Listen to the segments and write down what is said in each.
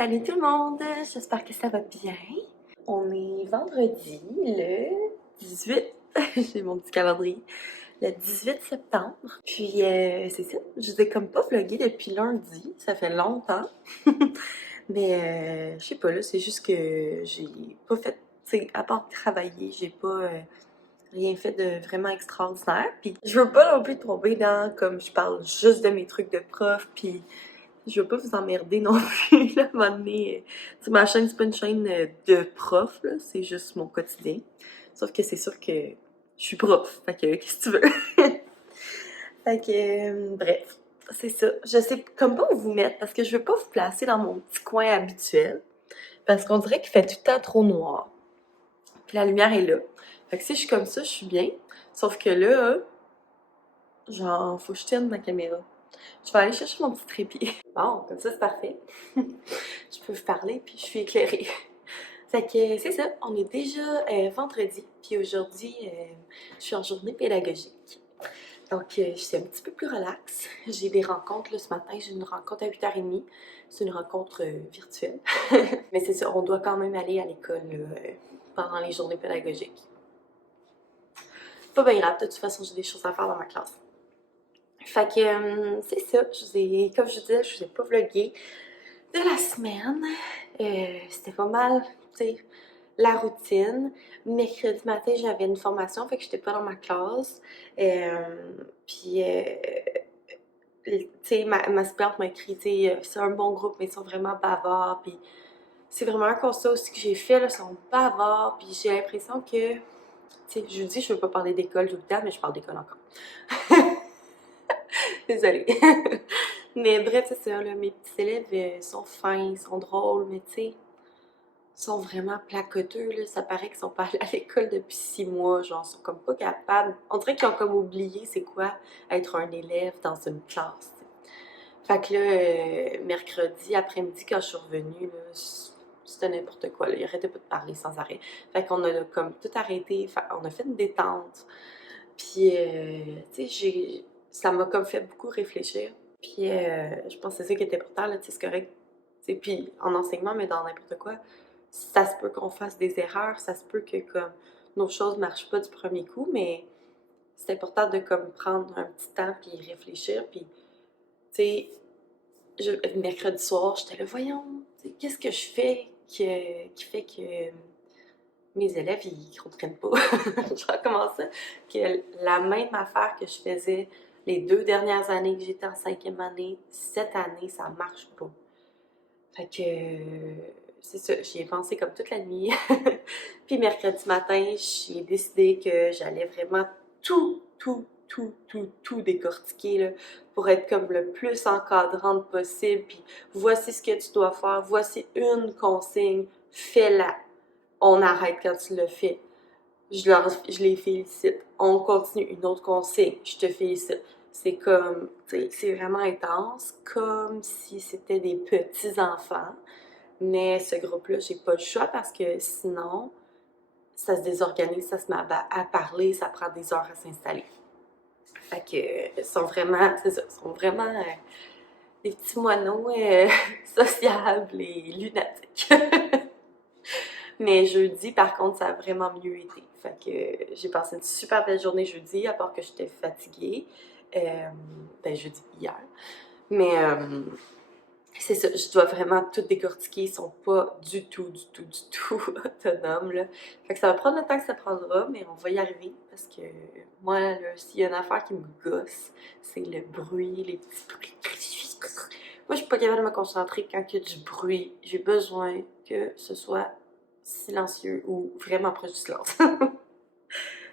Salut tout le monde, j'espère que ça va bien. On est vendredi, le 18, j'ai mon petit calendrier, le 18 septembre. Puis c'est ça, je vous ai comme pas vlogué depuis lundi, ça fait longtemps. Mais je sais pas là, c'est juste que j'ai pas fait, tu sais, à part travailler, j'ai pas rien fait de vraiment extraordinaire. Puis je veux pas non plus tomber dans, comme je parle juste de mes trucs de prof, puis je veux pas vous emmerder non plus, là, à un moment donné. Tu sais, ma chaîne, c'est pas une chaîne de prof, là, c'est juste mon quotidien. Sauf que c'est sûr que je suis prof, fait que qu'est-ce que tu veux? Fait que, bref, c'est ça. Je sais comme pas où vous mettre, parce que je veux pas vous placer dans mon petit coin habituel, parce qu'on dirait qu'il fait tout le temps trop noir. Puis la lumière est là. Fait que si je suis comme ça, je suis bien. Sauf que là, genre, faut que je tienne ma caméra. Je vais aller chercher mon petit trépied. Bon, comme ça, c'est parfait. Je peux vous parler, puis je suis éclairée. Fait que c'est ça, on est déjà vendredi, puis aujourd'hui, je suis en journée pédagogique. Donc, je suis un petit peu plus relax. J'ai des rencontres, là, ce matin, j'ai une rencontre à 8h30. C'est une rencontre virtuelle. Mais c'est ça, on doit quand même aller à l'école pendant les journées pédagogiques. Pas bien grave, de toute façon, j'ai des choses à faire dans ma classe. Fait que c'est ça, comme je vous disais, je vous ai pas vlogué de la semaine. C'était pas mal, tu sais, la routine. Mercredi matin, j'avais une formation, fait que j'étais pas dans ma classe. Puis, tu sais, ma supérieure m'a écrit, tu sais, c'est un bon groupe, mais ils sont vraiment bavards. Puis, c'est vraiment un constat aussi que j'ai fait, là, ils sont bavards. Puis, j'ai l'impression que, tu sais, je vous dis, je veux pas parler d'école tout le temps, mais je parle d'école encore. Désolée. Mais bref, c'est ça, là, mes petits élèves sont fins, sont drôles, mais tu sais, sont vraiment placoteux, là. Ça paraît qu'ils sont pas allés à l'école depuis 6 mois, genre, ils sont comme pas capables. On dirait qu'ils ont comme oublié c'est quoi être un élève dans une classe, t'sais. Fait que là, mercredi après-midi, quand je suis revenue, là, c'était n'importe quoi, là. Ils arrêtaient pas de parler sans arrêt. Fait qu'on a comme tout arrêté, on a fait une détente. Puis, tu sais, ça m'a comme fait beaucoup réfléchir. Puis, je pense que c'est ça qui est important, là, tu sais, c'est correct. Tu sais, puis en enseignement, mais dans n'importe quoi, ça se peut qu'on fasse des erreurs, ça se peut que comme nos choses ne marchent pas du premier coup, mais c'est important de comme prendre un petit temps puis réfléchir. Puis, tu sais, mercredi soir, j'étais là, voyons, qu'est-ce que je fais qui fait que mes élèves, ils comprennent pas. Genre, comment ça? Que la même affaire que je faisais les 2 dernières années que j'étais en 5e année, cette année, ça marche pas. Fait que, c'est ça, j'y ai pensé comme toute la nuit. Puis mercredi matin, j'ai décidé que j'allais vraiment tout décortiquer, là, pour être comme le plus encadrante possible. Puis voici ce que tu dois faire, voici une consigne, fais-la. On arrête quand tu le fais. Je les félicite. On continue une autre consigne. Je te félicite. C'est comme, tu sais, c'est vraiment intense, comme si c'était des petits-enfants. Mais ce groupe-là, j'ai pas le choix parce que sinon, ça se désorganise, ça se met à parler, ça prend des heures à s'installer. Fait que, ils sont vraiment, c'est ça, ils sont vraiment des petits moineaux sociables et lunatiques. Mais jeudi, par contre, ça a vraiment mieux été. Fait que j'ai passé une super belle journée jeudi, à part que j'étais fatiguée. Ben, jeudi, hier. Mais c'est ça, je dois vraiment tout décortiquer. Ils sont pas du tout autonomes, là. Fait que ça va prendre le temps que ça prendra, mais on va y arriver. Parce que moi, là, s'il y a une affaire qui me gosse, c'est le bruit, les petits bruits. Moi, je suis pas capable de me concentrer quand il y a du bruit. J'ai besoin que ce soit silencieux ou vraiment proche du silence.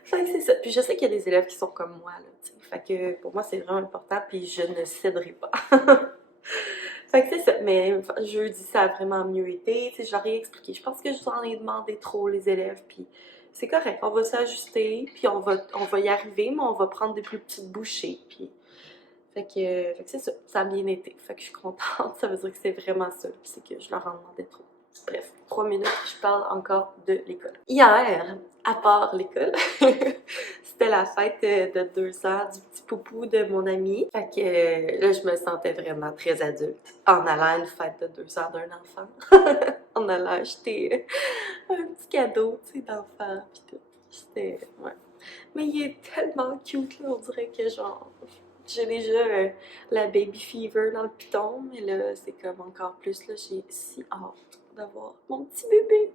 Fait que c'est ça. Puis je sais qu'il y a des élèves qui sont comme moi, là, tu sais. Fait que pour moi, c'est vraiment important, puis je ne céderai pas. Fait que c'est ça. Mais jeudi, ça a vraiment mieux été. Tu sais, je leur ai expliqué. Je pense que je vous en ai demandé trop, les élèves, puis c'est correct. On va s'ajuster, puis on va y arriver, mais on va prendre des plus petites bouchées, puis... Fait que c'est ça. Ça a bien été. Fait que je suis contente. Ça veut dire que c'est vraiment ça. Puis c'est que je leur en demandais trop. Bref, 3 minutes, je parle encore de l'école. Hier, à part l'école, c'était la fête de 2 ans du petit poupou de mon ami. Fait que là, je me sentais vraiment très adulte en allant à une fête de 2 ans d'un enfant. En allant acheter un petit cadeau, tu sais, d'enfant pis tout. C'était... ouais. Mais il est tellement cute, là, on dirait que genre... J'ai déjà la baby fever dans le piton, mais là, c'est comme encore plus, là, j'ai si hâte d'avoir mon petit bébé.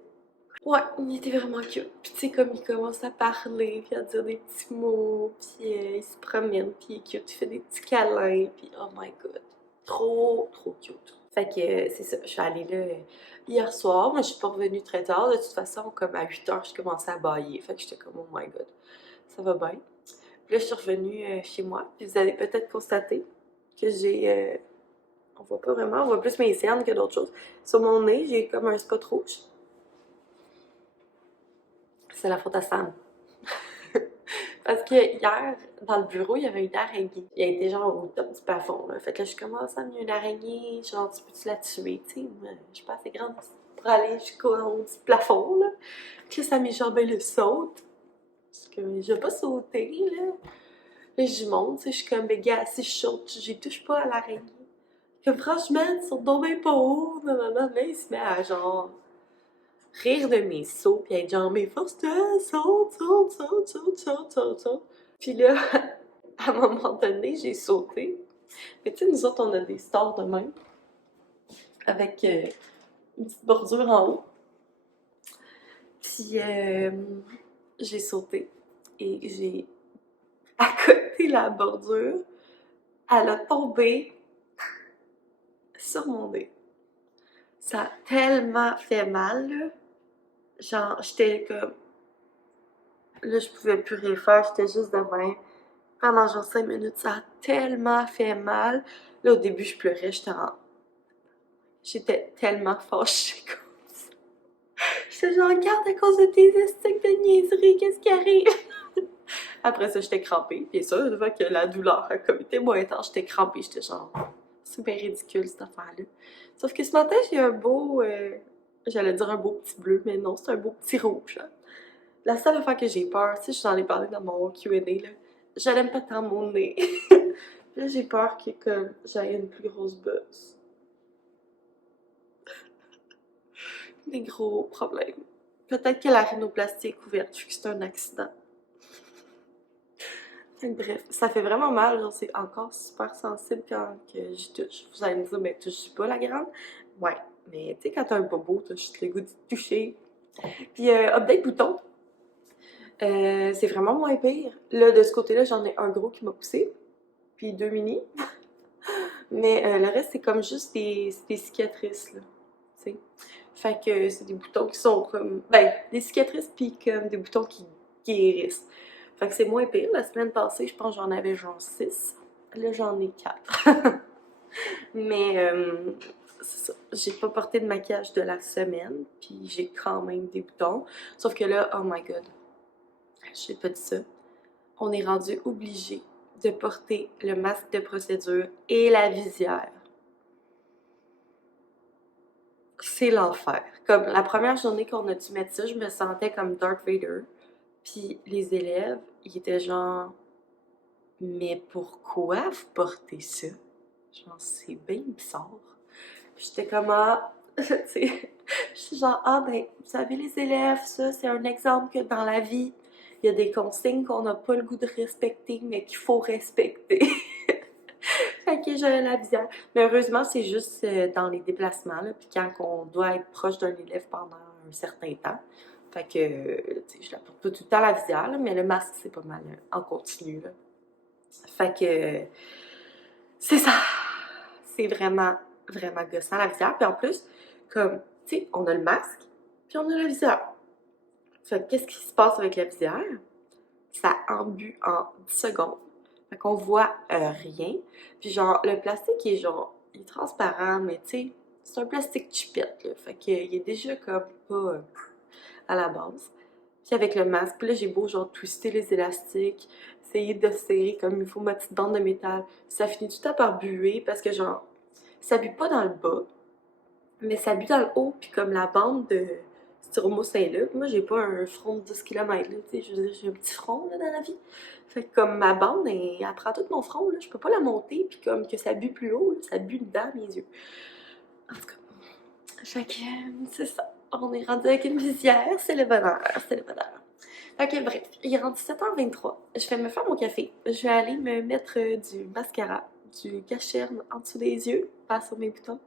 Ouais, il était vraiment cute. Puis tu sais, comme il commence à parler, puis à dire des petits mots, puis il se promène, puis il est cute, il fait des petits câlins, puis oh my god, trop, trop cute. Fait que c'est ça, je suis allée là hier soir, moi je suis pas revenue très tard, de toute façon, comme à 8 h, je commençais à bailler, fait que j'étais comme oh my god, ça va bien. Puis là, je suis revenue chez moi, puis vous avez peut-être constaté que j'ai... on voit pas vraiment, on voit plus mes cernes que d'autres choses. Sur mon nez, j'ai comme un spot rouge. C'est la faute à Sam. Parce que hier, dans le bureau, il y avait une araignée. Il a été genre au top du plafond, là. Fait que là, je commence à mieux une araignée, genre, tu peux-tu la tuer, tu sais? Je suis pas assez grande pour aller jusqu'au haut du plafond, là. Puis là, ça m'est genre, ben, le saute. Parce que je vais pas sauter, là. Là, j'y monte, tu sais, je suis comme, ben, gars, si je saute, j'y touche pas à l'araignée. Comme, franchement, ils sont donc bien pas hauts, non, là, il se met à, genre, rire de mes sauts, puis être genre, mais force-toi, saute, saute, saute, saute, saute, saute, saute. Puis là, à un moment donné, j'ai sauté. Mais tu sais, nous autres, on a des stores de même, avec une petite bordure en haut. Puis j'ai sauté, et j'ai accoté la bordure. Elle a tombé sur mon nez. Ça a tellement fait mal, là. Genre, j'étais comme... Là, je pouvais plus rien faire, j'étais juste de même. Pendant genre 5 minutes, ça a tellement fait mal. Là, au début, je pleurais, j'étais tellement fâchée comme ça. J'étais genre, regarde, à cause de tes estiques de niaiserie, qu'est-ce qui arrive? Après ça, j'étais crampée. Bien sûr, une fois que la douleur a comme été moins intense, j'étais crampée. J'étais genre, c'est bien ridicule cette affaire-là. Sauf que ce matin, j'ai un beau, j'allais dire un beau petit bleu, mais non, c'est un beau petit rouge. Hein. La seule affaire que j'ai peur, tu sais, j'en ai parlé dans mon Q&A, là, j'aime pas tant mon nez. Là, j'ai peur que comme j'aille une plus grosse bosse. Des gros problèmes. Peut-être que la rhinoplastie est couverte, vu que c'est un accident. Bref, ça fait vraiment mal, genre c'est encore super sensible quand que j'y touche. Vous allez me dire, mais touche pas la grande? Ouais, mais tu sais, quand t'as un bobo, t'as juste le goût d'y toucher. Puis, update bouton, c'est vraiment moins pire. Là, de ce côté-là, j'en ai un gros qui m'a poussé, puis 2 mini. Mais le reste, c'est comme juste des cicatrices, là, tu sais. Fait que c'est des boutons qui sont comme, ben, des cicatrices puis comme des boutons qui guérissent. Fait que c'est moins pire. La semaine passée, je pense que j'en avais genre 6. Là, j'en ai 4. Mais c'est ça. J'ai pas porté de maquillage de la semaine, puis j'ai quand même des boutons. Sauf que là, oh my god, j'ai pas dit ça. On est rendu obligé de porter le masque de procédure et la visière. C'est l'enfer. Comme la première journée qu'on a dû mettre ça, je me sentais comme Darth Vader. Puis les élèves, ils étaient genre, mais pourquoi vous portez ça? Genre, c'est bien bizarre. Puis j'étais comme, ah, tu sais, je suis genre, ah ben, vous savez les élèves, ça, c'est un exemple que dans la vie, il y a des consignes qu'on n'a pas le goût de respecter, mais qu'il faut respecter. Fait que j'avais la visière. Mais heureusement, c'est juste dans les déplacements, là, puis quand on doit être proche d'un élève pendant un certain temps. Fait que, tu sais, je la porte pas tout le temps la visière, là, mais le masque, c'est pas mal en continu, là. Fait que, c'est ça. C'est vraiment, vraiment gossant, la visière. Puis en plus, comme, tu sais, on a le masque, puis on a la visière. Fait que qu'est-ce qui se passe avec la visière? Ça embue en 10 secondes. Fait qu'on voit rien. Puis genre, le plastique est genre, il est transparent, mais tu sais, c'est un plastique chipette, là. Fait qu'il est déjà comme pas à la base. Puis avec le masque, puis là j'ai beau genre twister les élastiques, essayer de serrer comme il faut ma petite bande de métal. Ça finit tout à par buer parce que genre, ça bue pas dans le bas, mais ça bute dans le haut, puis comme la bande de styromousse est là. Moi, j'ai pas un front de 10 km, là, tu sais, je veux dire, j'ai un petit front, là, dans la vie. Fait que comme ma bande, elle prend tout mon front, là, je peux pas la monter, puis comme que ça bute plus haut, là, ça bute dans mes yeux. En tout cas, fait que, c'est ça. On est rendu avec une visière, c'est le bonheur, c'est le bonheur. Fait que bref, il est rendu 7h23. Je vais me faire mon café. Je vais aller me mettre du mascara, du cacherne en dessous des yeux, pas sur mes boutons,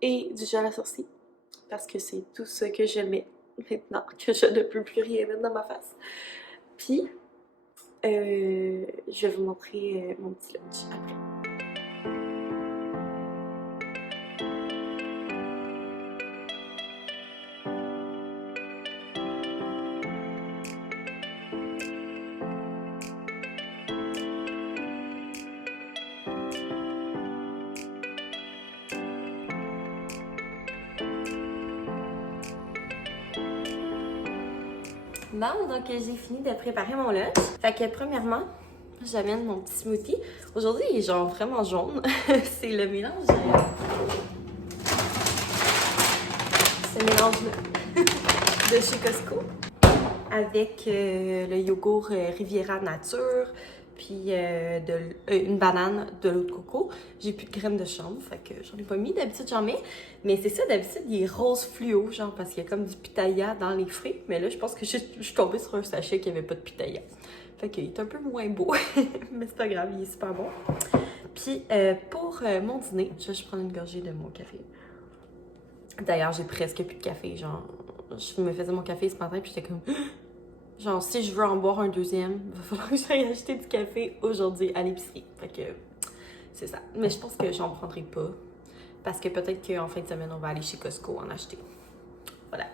et du gel à sourcils. Parce que c'est tout ce que je mets maintenant, que je ne peux plus rien mettre dans ma face. Puis, je vais vous montrer mon petit lunch après. Bon, donc j'ai fini de préparer mon lunch. Fait que premièrement, j'amène mon petit smoothie. Aujourd'hui, il est genre vraiment jaune. C'est le mélange... ce mélange-là de chez Costco avec le yogourt Riviera Nature, puis une banane, de l'eau de coco. J'ai plus de crème de chanvre, fait que j'en ai pas mis. D'habitude, j'en mets. Mais c'est ça, d'habitude, il est rose fluo, genre, parce qu'il y a comme du pitaya dans les fruits. Mais là, je pense que je suis tombée sur un sachet qui avait pas de pitaya. Fait qu'il est un peu moins beau, mais c'est pas grave, il est super bon. Puis pour mon dîner, je vais prendre une gorgée de mon café. D'ailleurs, j'ai presque plus de café, genre, je me faisais mon café ce matin, puis j'étais comme... Genre, si je veux en boire un deuxième, il va falloir que j'aille acheter du café aujourd'hui à l'épicerie. Fait que, c'est ça. Mais je pense que j'en prendrai pas. Parce que peut-être qu'en fin de semaine, on va aller chez Costco en acheter. Voilà.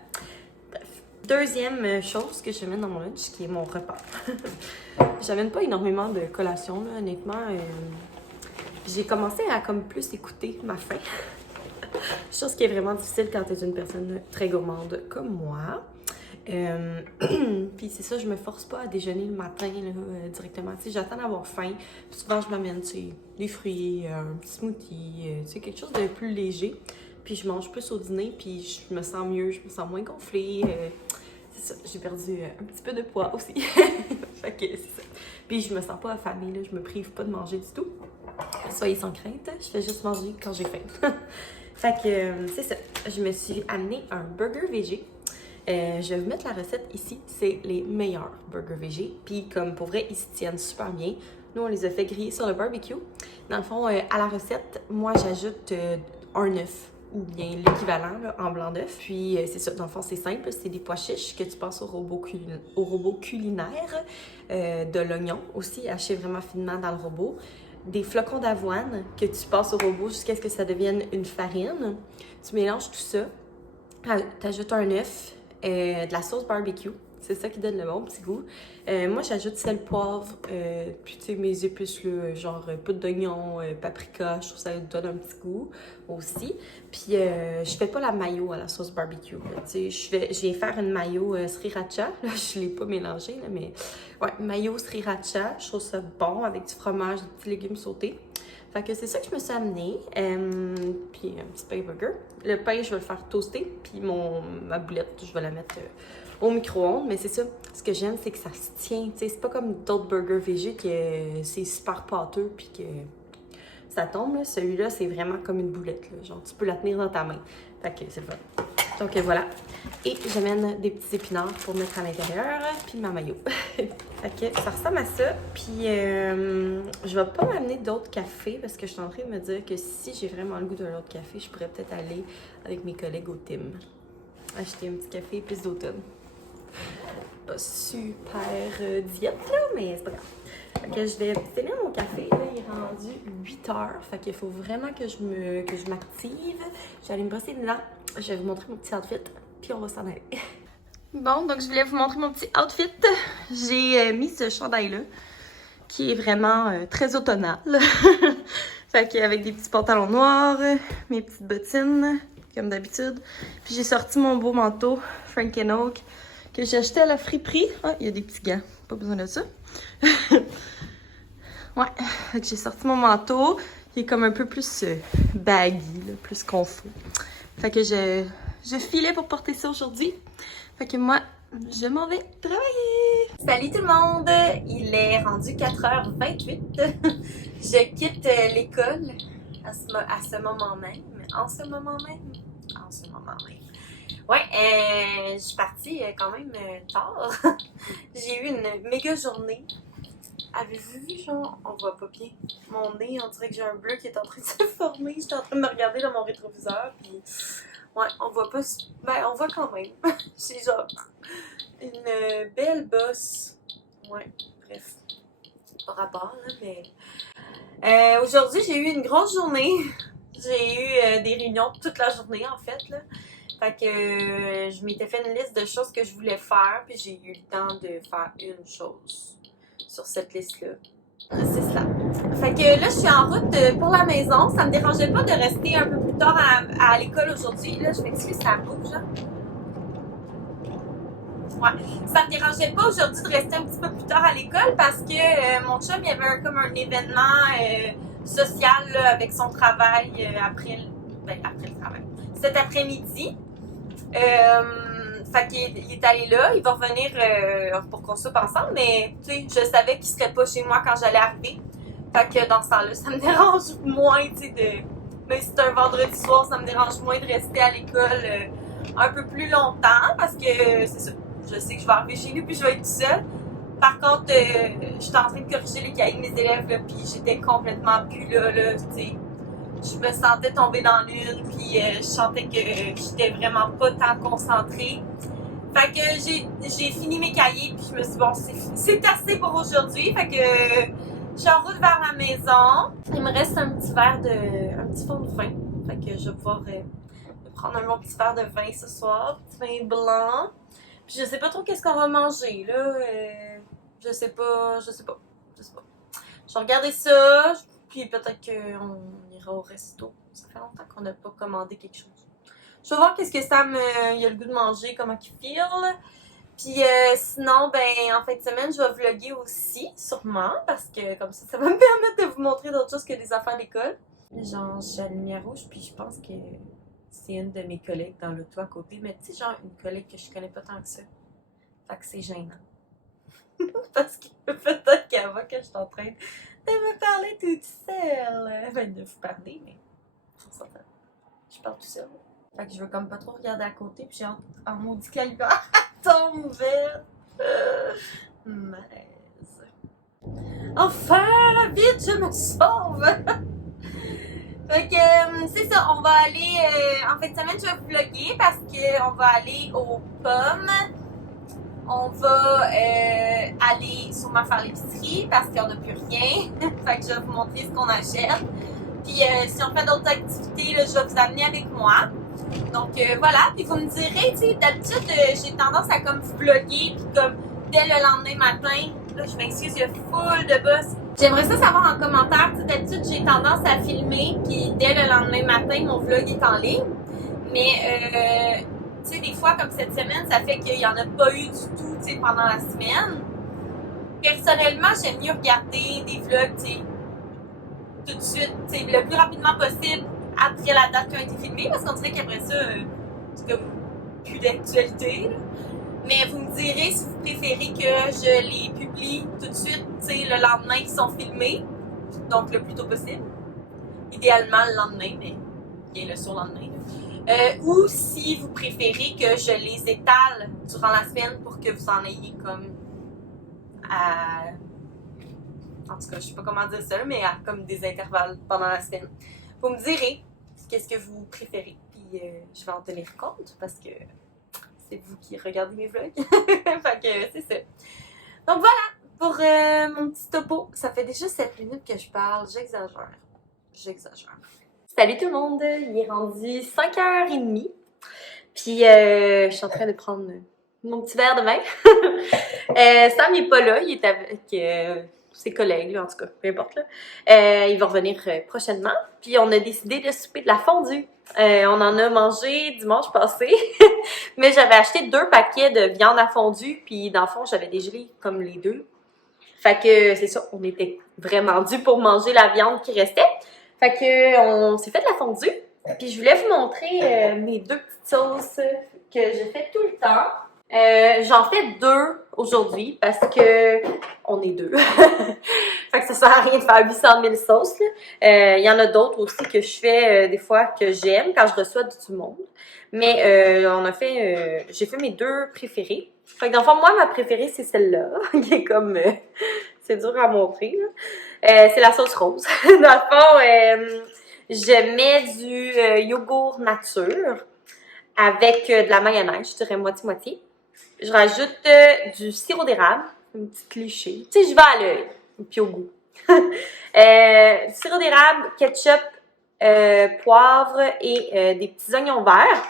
Bref. Deuxième chose que je mets dans mon lunch, qui est mon repas. J'amène pas énormément de collations, là, honnêtement. J'ai commencé à comme plus écouter ma faim. Chose qui est vraiment difficile quand tu es une personne très gourmande comme moi. Puis c'est ça, je me force pas à déjeuner le matin là, directement. Tu sais, j'attends d'avoir faim. Puis souvent, je m'amène, tu sais, des fruits, un petit smoothie, tu sais, quelque chose de plus léger. Puis je mange plus au dîner, puis je me sens mieux, je me sens moins gonflée. C'est ça, j'ai perdu un petit peu de poids aussi. Fait que c'est ça. Puis je me sens pas affamée, là, je me prive pas de manger du tout. Soyez sans crainte, je fais juste manger quand j'ai faim. Fait que c'est ça, je me suis amené un burger végé. Je vais vous mettre la recette ici, c'est les meilleurs burgers végés. Puis comme pour vrai, ils se tiennent super bien. Nous, on les a fait griller sur le barbecue. Dans le fond, à la recette, moi, j'ajoute un œuf ou bien l'équivalent en blanc d'œuf. Puis c'est ça, dans le fond, c'est simple, c'est des pois chiches que tu passes au robot culinaire, de l'oignon aussi, haché vraiment finement dans le robot. Des flocons d'avoine que tu passes au robot jusqu'à ce que ça devienne une farine. Tu mélanges tout ça, tu ajoutes un œuf, de la sauce barbecue. C'est ça qui donne le bon petit goût. Moi, j'ajoute sel, poivre, puis tu sais, mes épices, là, genre poudre d'oignon, paprika, je trouve que ça donne un petit goût aussi. Puis, je fais pas la mayo à la sauce barbecue. Tu sais, je vais faire une mayo sriracha. Là, je l'ai pas mélangée, là, mais ouais, mayo sriracha. Je trouve ça bon avec du fromage, des petits légumes sautés. Fait que c'est ça que je me suis amenée. Puis un petit pain burger. Le pain, je vais le faire toaster. Puis ma boulette, je vais la mettre au micro-ondes. Mais c'est ça, ce que j'aime, c'est que ça se tient. T'sais, c'est pas comme d'autres burgers végés que c'est super pâteux puis que ça tombe. Là. Celui-là, c'est vraiment comme une boulette. Là. Genre, tu peux la tenir dans ta main. Fait que c'est le fun. Donc voilà. Et j'amène des petits épinards pour mettre à l'intérieur, puis ma mayo. Fait que ça ressemble à ça. Puis je vais pas m'amener d'autres cafés parce que je suis en train de me dire que si j'ai vraiment le goût d'un autre café, je pourrais peut-être aller avec mes collègues au Tim. Acheter un petit café épices d'automne. Pas super diète là, mais c'est pas grave. Fait que je vais tenir mon café, là, il est rendu 8h. Fait qu'il faut vraiment que je m'active. Je vais aller me brosser les dents. Je vais vous montrer mon petit outfit, puis on va s'en aller. Bon, donc je voulais vous montrer mon petit outfit. J'ai mis ce chandail-là, qui est vraiment très automnal. Fait qu'avec des petits pantalons noirs, mes petites bottines, comme d'habitude. Puis j'ai sorti mon beau manteau Frank & Oak que j'ai acheté à la friperie. Ah, il y a des petits gants, pas besoin de ça. Ouais, j'ai sorti mon manteau. Il est comme un peu plus baggy, là, plus confort. Fait que je filais pour porter ça aujourd'hui. Fait que moi, je m'en vais travailler! Salut tout le monde! Il est rendu 4h28. Je quitte l'école à ce moment même. En ce moment même? En ce moment même. Ouais, je suis partie quand même tard. J'ai eu une méga journée. Avez-vous vu, genre, on voit pas bien mon nez, on dirait que j'ai un bleu qui est en train de se former. J'étais en train de me regarder dans mon rétroviseur, puis ouais, on voit pas, ben on voit quand même. J'ai genre une belle bosse. Ouais, bref, pas rapport là, mais aujourd'hui j'ai eu une grosse journée. J'ai eu des réunions toute la journée en fait là. Fait que je m'étais fait une liste de choses que je voulais faire, puis j'ai eu le temps de faire une chose sur cette liste-là. C'est ça. Fait que là, je suis en route pour la maison. Ça me dérangeait pas de rester un peu plus tard à l'école aujourd'hui. Là, je m'excuse, ça bouge. Hein? Ouais. Ça me dérangeait pas aujourd'hui de rester un petit peu plus tard à l'école parce que mon chum, il y avait comme un événement social là, avec son travail après le travail. Cet après-midi. Fait qu'il est allé là, il va revenir pour qu'on soupe ensemble, mais tu sais, je savais qu'il serait pas chez moi quand j'allais arriver. Fait que dans ce temps-là, ça me dérange moins, tu sais, même si c'est un vendredi soir, ça me dérange moins de rester à l'école un peu plus longtemps parce que c'est ça. Je sais que je vais arriver chez nous puis je vais être toute seule. Par contre, j'étais en train de corriger les cahiers de mes élèves là, puis j'étais complètement plus là, tu sais. Je me sentais tomber dans l'une, puis je sentais que j'étais vraiment pas tant concentrée. Fait que j'ai fini mes cahiers, puis je me suis dit, bon, c'est assez pour aujourd'hui. Fait que je suis en route vers la maison. Il me reste un petit fond de vin. Fait que je vais pouvoir prendre un bon petit verre de vin ce soir, petit vin blanc. Puis je sais pas trop qu'est-ce qu'on va manger, là. Je sais pas. Je vais regarder ça, puis peut-être qu'on ira au resto. Ça fait longtemps qu'on n'a pas commandé quelque chose. Je vais voir qu'est-ce que Sam il a le goût de manger, comment il feel. Puis sinon, ben en fin de semaine, je vais vlogger aussi, sûrement, parce que comme ça va me permettre de vous montrer d'autres choses que des affaires d'école. Genre, j'ai la lumière rouge, puis je pense que c'est une de mes collègues dans l'auto à côté, mais tu sais, genre une collègue que je connais pas tant que ça. Fait que c'est gênant. Parce que peut-être qu'avant que je suis en train de me parler toute seule. Enfin, de vous parler, mais on s'entend. Je parle tout seul. Fait que je veux comme pas trop regarder à côté, puis j'ai en maudit qu'elle tombe vite. Malaise. Enfin, vite, je me sauve! Fait que c'est ça, on va aller, en fin de semaine, je vais vous vlogger parce qu'on va aller aux pommes. On va aller sûrement faire l'épicerie parce qu'on n'a plus rien. Fait que je vais vous montrer ce qu'on achète. Puis si on fait d'autres activités, là, je vais vous amener avec moi. Donc voilà, puis vous me direz, tu sais, d'habitude, j'ai tendance à comme vous vlogger, puis comme dès le lendemain matin, là, je m'excuse, il y a full de boss. J'aimerais ça savoir en commentaire, tu sais, d'habitude, j'ai tendance à filmer, puis dès le lendemain matin, mon vlog est en ligne. Mais tu sais, des fois, comme cette semaine, ça fait qu'il n'y en a pas eu du tout, tu sais, pendant la semaine. Personnellement, j'aime mieux regarder des vlogs, tu sais, tout de suite, tu sais, le plus rapidement possible après la date qui a été filmée, parce qu'on dirait qu'après ça, c'est comme plus d'actualité. Mais vous me direz si vous préférez que je les publie tout de suite, tu sais, le lendemain qu'ils sont filmés, donc le plus tôt possible. Idéalement le lendemain, mais bien le surlendemain. Ou si vous préférez que je les étale durant la semaine pour que vous en ayez comme à... En tout cas, je sais pas comment dire ça, mais à comme des intervalles pendant la semaine. Vous me direz qu'est-ce que vous préférez, puis je vais en tenir compte parce que c'est vous qui regardez mes vlogs. Fait que c'est ça. Donc voilà pour mon petit topo. Ça fait déjà 7 minutes que je parle, j'exagère. Salut tout le monde, il est rendu 5h30. Puis je suis en train de prendre mon petit verre de vin. Sam n'est pas là, il est avec ses collègues, là, en tout cas, peu importe. Là. Il va revenir prochainement. Puis on a décidé de souper de la fondue. On en a mangé dimanche passé, mais j'avais acheté 2 paquets de viande à fondue, puis dans le fond, j'avais dégelé comme les 2. Fait que c'est ça, on était vraiment dû pour manger la viande qui restait. Fait que on s'est fait de la fondue. Puis je voulais vous montrer mes deux petites sauces que je fais tout le temps. J'en fais deux aujourd'hui parce que on est deux. Fait que ça sert à rien de faire 800 000 sauces. Il y en a d'autres aussi que je fais des fois que j'aime quand je reçois du monde. Mais j'ai fait mes deux préférées. Fait que dans le fond, moi, ma préférée, c'est celle-là, qui est comme... c'est dur à montrer, là. C'est la sauce rose. Dans le fond, je mets du yogourt nature avec de la mayonnaise, je dirais moitié-moitié. Je rajoute du sirop d'érable, un petit cliché. Tu sais, je vais à l'œil, puis au goût. Du sirop d'érable, ketchup, poivre et des petits oignons verts.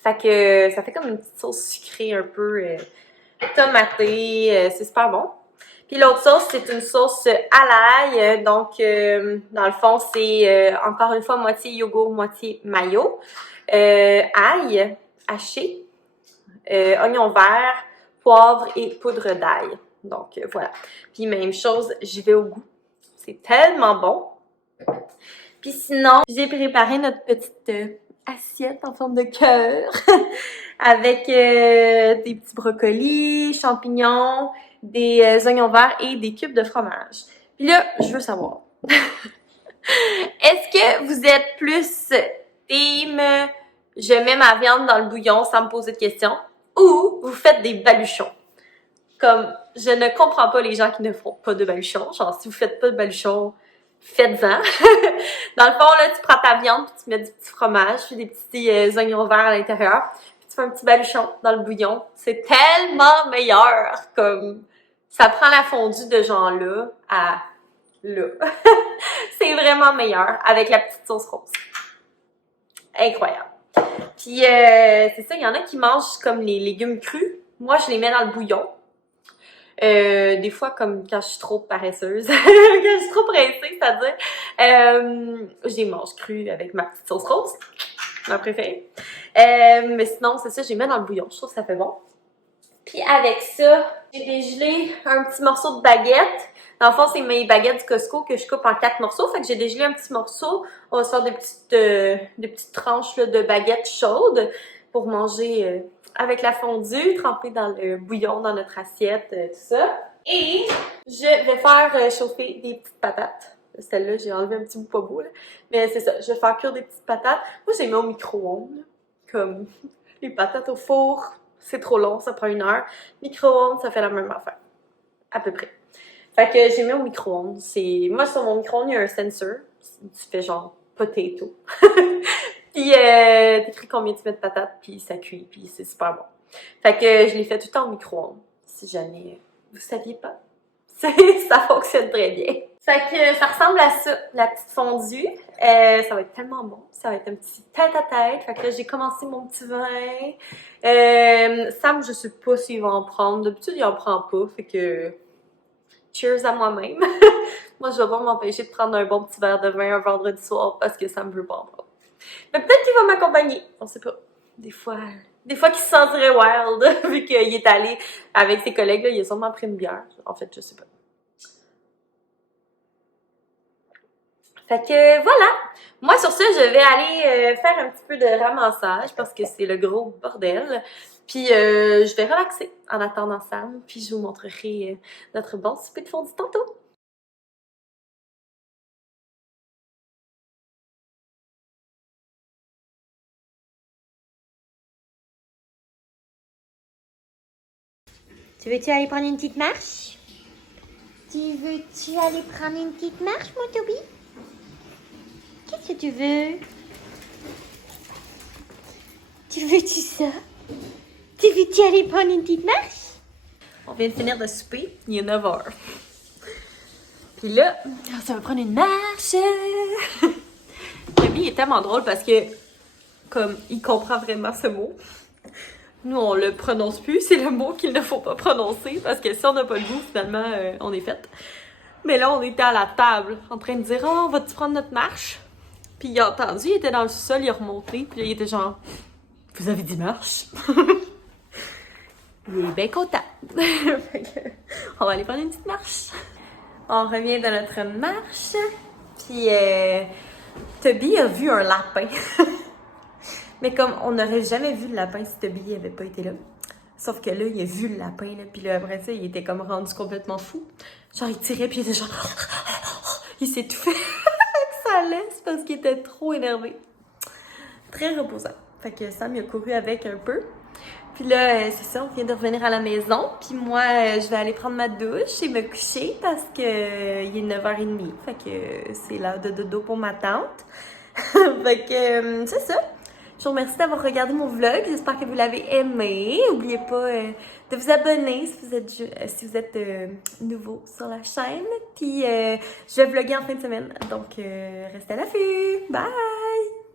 Fait que ça fait comme une petite sauce sucrée un peu tomatée. C'est super bon. Puis l'autre sauce, c'est une sauce à l'ail. Donc, dans le fond, c'est encore une fois moitié yogourt, moitié mayo. Ail haché, oignon vert, poivre et poudre d'ail. Donc, voilà. Puis même chose, j'y vais au goût. C'est tellement bon. Puis sinon, j'ai préparé notre petite assiette en forme de cœur avec des petits brocolis, champignons, des oignons verts et des cubes de fromage. Puis là, je veux savoir, est-ce que vous êtes plus team je mets ma viande dans le bouillon sans me poser de questions ou vous faites des baluchons? Comme, je ne comprends pas les gens qui ne font pas de baluchons. Genre, si vous faites pas de baluchons, faites-en. Dans le fond, là, tu prends ta viande, puis tu mets du petit fromage, puis des petits oignons verts à l'intérieur, puis tu fais un petit baluchon dans le bouillon. C'est tellement meilleur! Comme, ça prend la fondue de genre là à là. C'est vraiment meilleur avec la petite sauce rose. Incroyable. Puis, c'est ça, il y en a qui mangent comme les légumes crus. Moi, je les mets dans le bouillon. Des fois, comme quand je suis trop paresseuse, quand je suis trop pressée, c'est-à-dire, je les mange crus avec ma petite sauce rose, ma préférée. Mais sinon, c'est ça, je les mets dans le bouillon. Je trouve que ça fait bon. Puis avec ça, j'ai dégelé un petit morceau de baguette. Dans le fond, c'est mes baguettes du Costco que je coupe en 4 morceaux. Fait que j'ai dégelé un petit morceau. On va se faire des petites tranches là, de baguettes chaudes pour manger avec la fondue, trempée dans le bouillon, dans notre assiette, tout ça. Et je vais faire chauffer des petites patates. Celle-là, j'ai enlevé un petit bout pas beau, là. Mais c'est ça, je vais faire cuire des petites patates. Moi, j'ai mis au micro-ondes, comme les patates au four. C'est trop long, ça prend 1 heure. Micro-ondes, ça fait la même affaire. À peu près. Fait que j'ai mis au micro-ondes. Moi, sur mon micro-ondes, il y a un sensor. Tu fais genre potato. Puis t'écris combien tu mets de patates, puis ça cuit, puis c'est super bon. Fait que je l'ai fait tout le temps au micro-ondes. Si jamais vous saviez pas. Ça fonctionne très bien. Fait que ça ressemble à ça, la petite fondue. Ça va être tellement bon. Ça va être un petit tête-à-tête. Fait que là, j'ai commencé mon petit vin. Sam, je sais pas s'il va en prendre. D'habitude, il en prend pas. Fait que cheers à moi-même. Moi, je vais pas m'empêcher de prendre un bon petit verre de vin un vendredi soir parce que ça me veut pas en prendre. Mais peut-être qu'il va m'accompagner. On sait pas. Des fois qu'il se sentirait wild, vu qu'il est allé avec ses collègues, là, il a sûrement pris une bière. En fait, je sais pas. Fait que voilà. Moi, sur ça, je vais aller faire un petit peu de ramassage parce que c'est le gros bordel. Puis, je vais relaxer en attendant Sam. Puis, je vous montrerai notre bon souper de fondue tantôt. Tu veux-tu aller prendre une petite marche? Tu veux-tu aller prendre une petite marche, mon Toby? Qu'est-ce que tu veux? Tu veux-tu ça? Tu veux-tu aller prendre une petite marche? On vient de finir de souper, il est 9h. Puis là, ça va prendre une marche. Toby est tellement drôle parce que, comme, il comprend vraiment ce mot. Nous, on le prononce plus. C'est le mot qu'il ne faut pas prononcer parce que si on n'a pas le goût, finalement, on est fait. Mais là, on était à la table en train de dire « Oh, on va-tu prendre notre marche? » Puis il a entendu, il était dans le sol, il a remonté. Puis là, il était genre « Vous avez dit marche? » Il est bien content. On va aller prendre une petite marche. On revient de notre marche. Puis Toby a vu un lapin. Mais comme on n'aurait jamais vu le lapin si Toby avait pas été là. Sauf que là, il a vu le lapin, là, puis là, après ça, il était comme rendu complètement fou. Genre, il tirait, puis il était genre... Il s'étouffait avec sa laisse parce qu'il était trop énervé. Très reposant. Fait que Sam, il a couru avec un peu. Puis là, c'est ça, on vient de revenir à la maison. Puis moi, je vais aller prendre ma douche et me coucher parce que il est 9h30. Fait que c'est l'heure de dodo pour ma tante. Fait que c'est ça. Je vous remercie d'avoir regardé mon vlog. J'espère que vous l'avez aimé. N'oubliez pas de vous abonner si vous êtes nouveau sur la chaîne. Puis je vais vlogger en fin de semaine. Donc, restez à l'affût. Bye!